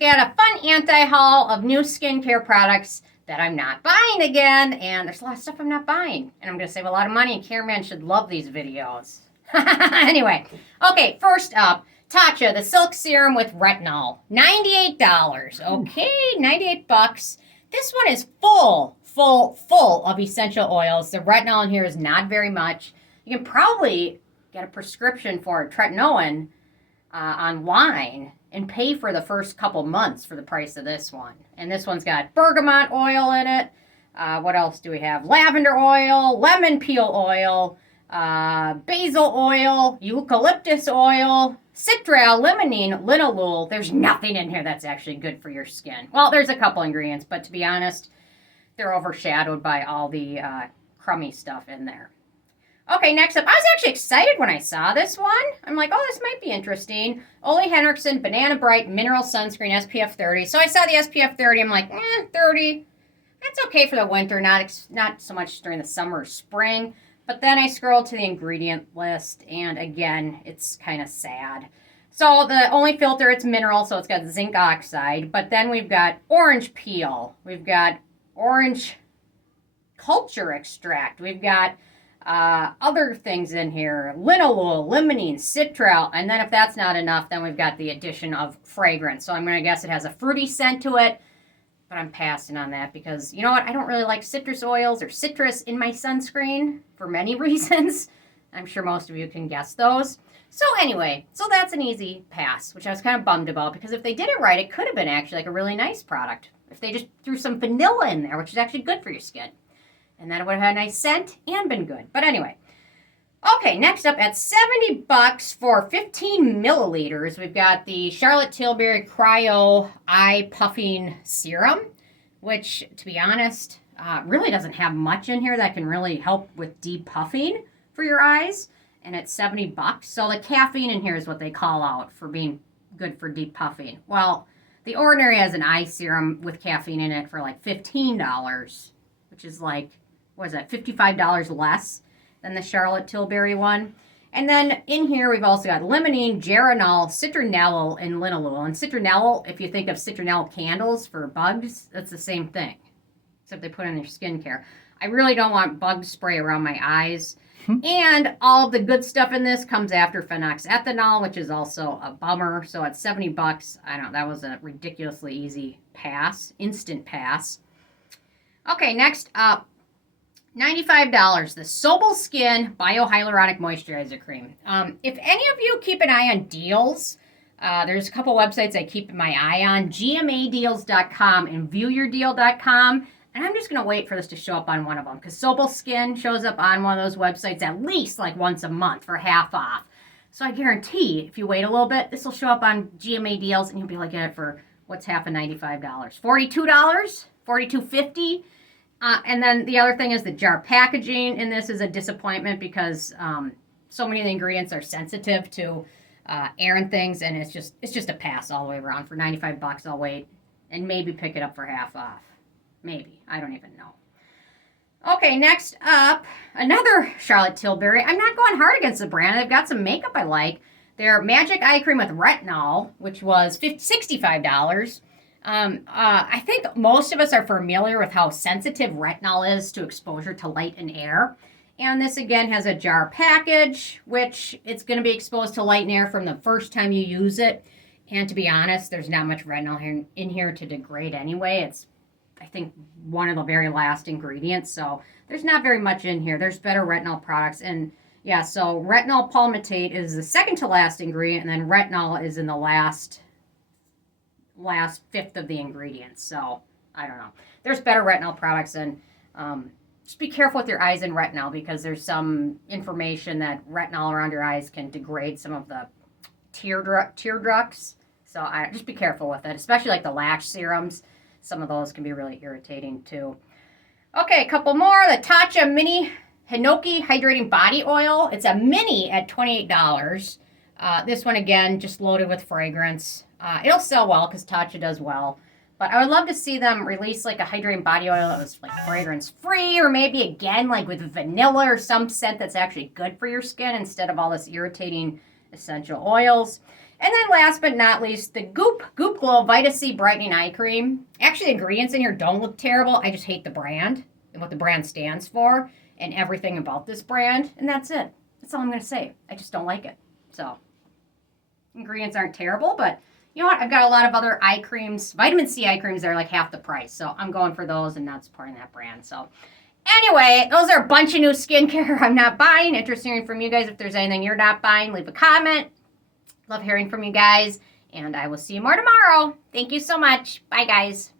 Got a fun anti-haul of new skincare products that I'm not buying again, and there's a lot of stuff I'm not buying, and I'm going to save a lot of money, and Cameraman should love these videos. Anyway, okay, first up, Tatcha, the Silk Serum with Retinol, $98. Okay, 98 bucks. This one is full of essential oils. The retinol in here is not very much. You can probably get a prescription for tretinoin online and pay for the first couple months for the price of this one. And this one's got bergamot oil in it. What else do we have? Lavender oil, lemon peel oil, basil oil, eucalyptus oil, citral, limonene, linalool. There's nothing in here that's actually good for your skin. Well, there's a couple ingredients, but to be honest, they're overshadowed by all the crummy stuff in there. Okay, next up, I was actually excited when I saw this one. I'm like, oh, this might be interesting. Ole Henriksen Banana Bright Mineral Sunscreen SPF 30. So I saw the SPF 30. I'm like, 30. That's okay for the winter, not so much during the summer or spring. But then I scrolled to the ingredient list, and again, it's kind of sad. So the only filter, it's mineral, so it's got zinc oxide. But then we've got orange peel. We've got orange culture extract. We've got other things in here, linalool, limonene, citral, and then if that's not enough, then we've got the addition of fragrance. So I'm going to guess it has a fruity scent to it, but I'm passing on that because, you know what, I don't really like citrus oils or citrus in my sunscreen for many reasons. I'm sure most of you can guess those. So anyway, so that's an easy pass, which I was kind of bummed about because if they did it right, it could have been actually like a really nice product. If they just threw some vanilla in there, which is actually good for your skin. And then it would have had a nice scent and been good. But anyway. Okay, next up at 70 bucks for 15 milliliters, we've got the Charlotte Tilbury Cryo Eye Puffing Serum, which, to be honest, really doesn't have much in here that can really help with depuffing for your eyes. And it's 70 bucks. So the caffeine in here is what they call out for being good for depuffing. Well, the Ordinary has an eye serum with caffeine in it for like $15, which is like, what is that, $55 less than the Charlotte Tilbury one. And then in here, we've also got limonene, geranol, citronellol, and linalool. And citronellol, if you think of citronellol candles for bugs, that's the same thing, except they put it in your skincare. I really don't want bug spray around my eyes. And all of the good stuff in this comes after phenoxyethanol, which is also a bummer. So at 70 bucks, I don't know, that was a ridiculously easy pass, instant pass. Okay, next up, $95, the Sobel Skin Biohyaluronic Moisturizer Cream. If any of you keep an eye on deals, there's a couple websites I keep my eye on, gmadeals.com and viewyourdeal.com. And I'm just going to wait for this to show up on one of them because Sobel Skin shows up on one of those websites at least like once a month for half off. So I guarantee if you wait a little bit, this will show up on GMA Deals and you'll be able to get it for what's half of $95. $42, $42.50. And then the other thing is the jar packaging in this is a disappointment because so many of the ingredients are sensitive to air and things, and it's just a pass all the way around. For 95 bucks, I'll wait and maybe pick it up for half off. Maybe. I don't even know. Okay, next up, another Charlotte Tilbury. I'm not going hard against the brand. They've got some makeup I like. Their Magic Eye Cream with Retinol, which was $65. I think most of us are familiar with how sensitive retinol is to exposure to light and air. And this again has a jar package, which it's going to be exposed to light and air from the first time you use it. And to be honest, there's not much retinol in here to degrade anyway. It's, I think, one of the very last ingredients. So there's not very much in here. There's better retinol products. And yeah, so retinol palmitate is the second to last ingredient, and then retinol is in the last fifth of the ingredients. So I don't know. There's better retinol products, and just be careful with your eyes and retinol because there's some information that retinol around your eyes can degrade some of the tear ducts. So just be careful with it, especially like the lash serums. Some of those can be really irritating too. Okay, a couple more. The Tatcha Mini Hinoki Hydrating Body Oil. It's a mini at $28. This one, again, just loaded with fragrance. It'll sell well because Tatcha does well. But I would love to see them release like a hydrating body oil that was like fragrance free, or maybe again like with vanilla or some scent that's actually good for your skin instead of all this irritating essential oils. And then last but not least, the Goop Glow Vitacy Brightening Eye Cream. Actually, the ingredients in here don't look terrible. I just hate the brand and what the brand stands for and everything about this brand. And that's it. That's all I'm going to say. I just don't like it. So, ingredients aren't terrible, but you know what? I've got a lot of other eye creams, vitamin C eye creams that are like half the price. So, I'm going for those and not supporting that brand. So, anyway, those are a bunch of new skincare I'm not buying. Interested in hearing from you guys. If there's anything you're not buying, leave a comment. Love hearing from you guys. And I will see you more tomorrow. Thank you so much. Bye, guys.